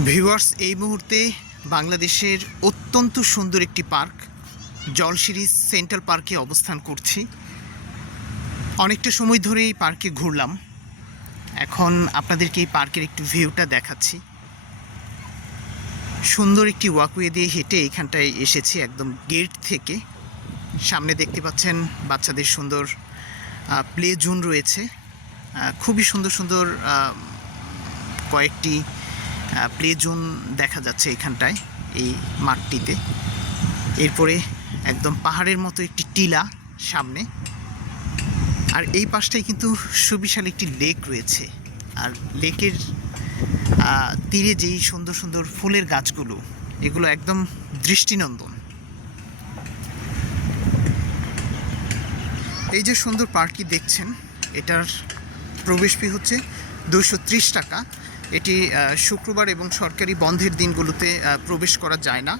Viewers, এই মুহূর্তে বাংলাদেশের অত্যন্ত সুন্দর একটি পার্ক জলশিরি সেন্ট্রাল পার্কে অবস্থান করছি। অনেকটা সময় ধরে এই পার্কে ঘুরলাম। এখন আপনাদেরকে এই পার্কের একটু ভিউটা দেখাচ্ছি। সুন্দর একটি ওয়াকওয়ে দিয়ে হেঁটে এইখানটায় এসেছি, একদম গেট থেকে। সামনে দেখতে পাচ্ছেন বাচ্চাদের সুন্দর প্লে জোন রয়েছে। খুবই সুন্দর সুন্দর কয়েকটি প্লে জোন দেখা যাচ্ছে এখানটায়, এই মাঠটিতে। এরপরে একদম পাহাড়ের মতো একটি টিলা সামনে, আর এই পাশটায় কিন্তু সুবিশাল একটি লেক রয়েছে। আর লেকের তীরে যেই সুন্দর সুন্দর ফুলের গাছগুলো, এগুলো একদম দৃষ্টিনন্দন। এই যে সুন্দর পার্কটি দেখছেন, এটার প্রবেশ ফি হচ্ছে 230 টাকা। এটি শুক্রবার এবং সরকারি বন্ধের দিনগুলোতে প্রবেশ করা যায় না।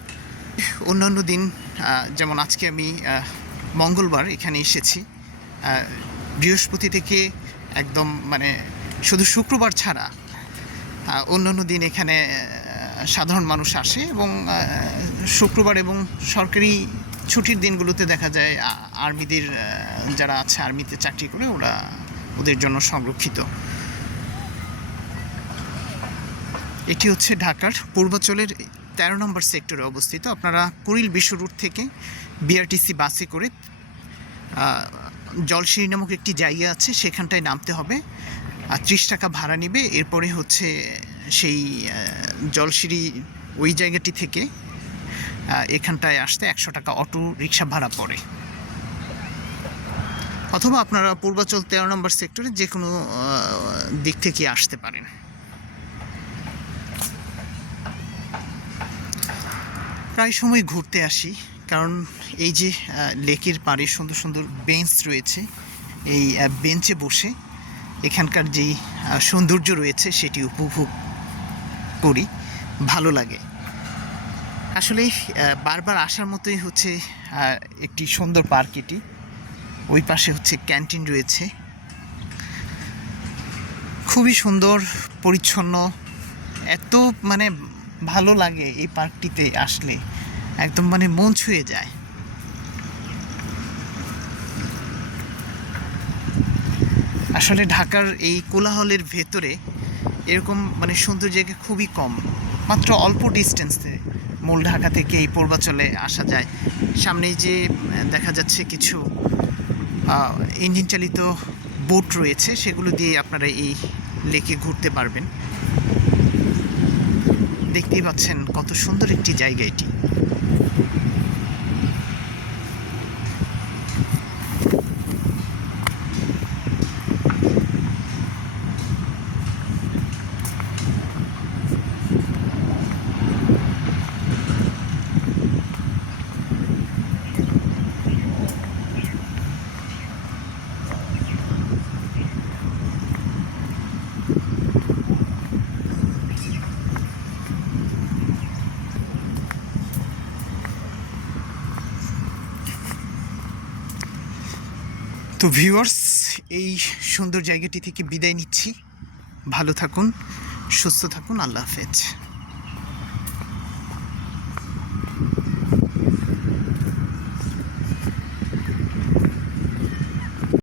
অন্যান্য দিন, যেমন আজকে আমি মঙ্গলবার এখানে এসেছি, বৃহস্পতি থেকে একদম শুধু শুক্রবার ছাড়া অন্যান্য দিন এখানে সাধারণ মানুষ আসে, এবং শুক্রবার এবং সরকারি ছুটির দিনগুলোতে দেখা যায় আর্মিদের যারা আছে, আর্মিতে চাকরি করে, ওদের জন্য সংরক্ষিত। এটি হচ্ছে ঢাকার পূর্বাঞ্চলের 13 নম্বর সেক্টরে অবস্থিত। আপনারা কুড়িল বিশ্ব রুট থেকে বিআরটিসি বাসে করে জলশিরি নামক একটি জায়গা আছে, সেখানটায় নামতে হবে। 30 টাকা ভাড়া নেবে। এরপরে হচ্ছে সেই জলশিরি ওই জায়গাটি থেকে এখানটায় আসতে 100 টাকা অটো রিক্সা ভাড়া পড়ে। অথবা আপনারা পূর্বাঞ্চল 13 নম্বর সেক্টরে যে কোনো দিক থেকে আসতে পারেন। প্রায় সময় ঘুরতে আসি, কারণ এই যে লেকের পাড়ে সুন্দর সুন্দর বেঞ্চ রয়েছে, এই বেঞ্চে বসে এখানকার যেই সৌন্দর্য রয়েছে সেটি উপভোগ করি, ভালো লাগে। আসলে বারবার আসার মতোই হচ্ছে একটি সুন্দর পার্ক এটি। ওই পাশে হচ্ছে ক্যান্টিন রয়েছে, খুবই সুন্দর, পরিচ্ছন্ন। এত ভালো লাগে এই পার্কটিতে আসলে, একদম মন ছুঁয়ে যায়। আসলে ঢাকার এই কোলাহলের ভেতরে এরকম সুন্দর জায়গা খুবই কম। মাত্র অল্প ডিস্টেন্সে মূল ঢাকা থেকে এই পূর্বাঞ্চলে আসা যায়। সামনেই যে দেখা যাচ্ছে কিছু ইঞ্জিন চালিত বোট রয়েছে, সেগুলো দিয়ে আপনারা এই লেকে ঘুরতে পারবেন। দেখতেই পাচ্ছেন কত সুন্দর একটি জায়গা এটি। তো ভিউয়ার্স, এই সুন্দর জায়গাটি থেকে বিদায় নিচ্ছি। ভালো থাকুন, সুস্থ থাকুন, আল্লাহ হাফেজ।